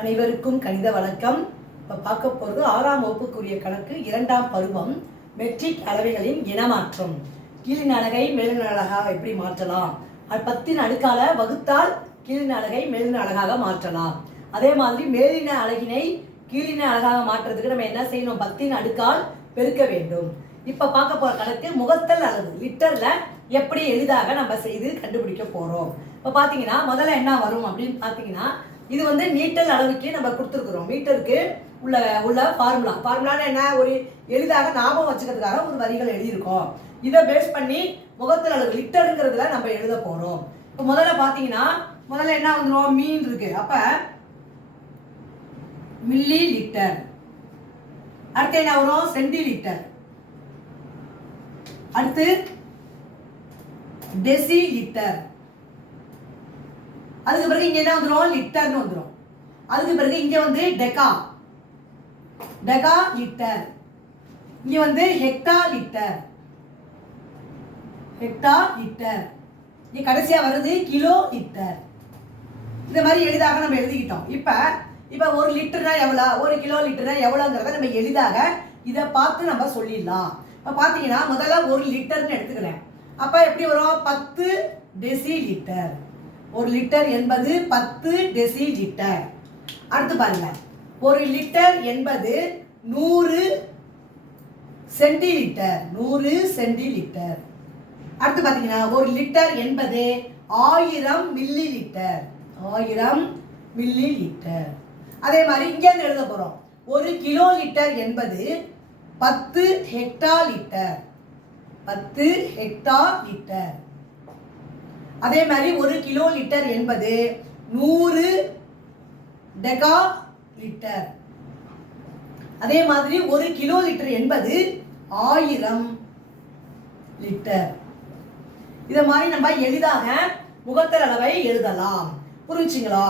அனைவருக்கும் கணித வணக்கம். இப்போ பார்க்க போகிறது ஆறாம் வகுப்புக்குரிய கணக்கு இரண்டாம் பருவம் மெட்ரிக் அளவைகளின் இனமாற்றம். கீழின் அலகை மேலின் அழகாக எப்படி மாற்றலாம்? பத்தின் அடுக்கால வகுத்தால் கீழின் அலகை மேலின் அழகாக மாற்றலாம். அதே மாதிரி மேலின அழகினை கீழின அழகாக மாற்றுறதுக்கு நம்ம என்ன செய்யணும்? பத்தின் அடுக்கால் பெருக்க வேண்டும். இப்போ பார்க்க போகிற கணக்கு முகத்தல் அளவு லிட்டரில் எப்படி எளிதாக நம்ம செய்து கண்டுபிடிக்க போகிறோம் இப்போ பார்த்தீங்கன்னா முதல்ல என்ன வரும் அப்படின்னு பார்த்தீங்கன்னா இது வந்து மீட்டர் அளவுக்கு நம்ம கொடுத்துருக்குறோம். மீட்டருக்கு உள்ள உள்ள ஃபார்முலா ஃபார்முலான்னு என்ன? ஒரு எளிதாக ஞாபகம் வச்சுக்கிறதுக்காக ஒரு வரிகள் எழுதியிருக்கோம். இதை பேஸ் பண்ணி முகத்தில் அளவு லிட்டருங்கிறதுல நம்ம எழுத போகிறோம் இப்போ முதல்ல பார்த்தீங்கன்னா முதல்ல என்ன வந்துடும் மீன் இருக்கு. அப்போ மில்லி லிட்டர் அடுத்து என்ன வரும்? சென்டி லிட்டர் அடுத்து டெசி லிட்டர் அதுக்கு பிறகு இங்க என்ன வந்துடும் லிட்டர்னு வந்துடும் அதுக்கு பிறகு இங்க வந்து டெகா டெகா லிட்டர் இங்க வந்து ஹெக்டா லிட்டர் ஹெக்டா லிட்டர் இங்க கடைசியா வருது கிலோ லிட்டர் இந்த மாதிரி எளிதாக நம்ம எழுதிக்கிட்டோம். இப்போ இப்போ ஒரு லிட்டர்னா எவ்வளோ? ஒரு கிலோ லிட்டர்னா எவ்வளோங்கிறத நம்ம எளிதாக இதை பார்த்து நம்ம சொல்லிடலாம். இப்போ பார்த்தீங்கன்னா முதல்ல ஒரு லிட்டர்னு எடுத்துக்கிறேன் அப்போ எப்படி வரும்? பத்து டெசி லிட்டர் ஒரு லிட்டர் என்பது பத்து டெசி லிட்டர் அடுத்து பாருங்க. ஒரு லிட்டர் என்பது நூறு சென்டிலிட்டர் நூறு சென்டிலிட்டர் அடுத்து பார்த்தீங்கன்னா ஒரு லிட்டர் என்பது ஆயிரம் மில்லி லிட்டர் ஆயிரம் மில்லி லிட்டர் அதே மாதிரி இங்கேருந்து எழுத போகிறோம் ஒரு கிலோ லிட்டர் என்பது பத்து ஹெக்டா லிட்டர் பத்து ஹெக்டா லிட்டர் அதே மாதிரி ஒரு கிலோ லிட்டர் என்பது நூறு டெகா லிட்டர். அதே மாதிரி ஒரு கிலோ லிட்டர் என்பது ஆயிரம் லிட்டர். இதை மாதிரி நம்ம எளிதாக முகத்தர் அளவை எழுதலாம். புரிஞ்சுங்களா?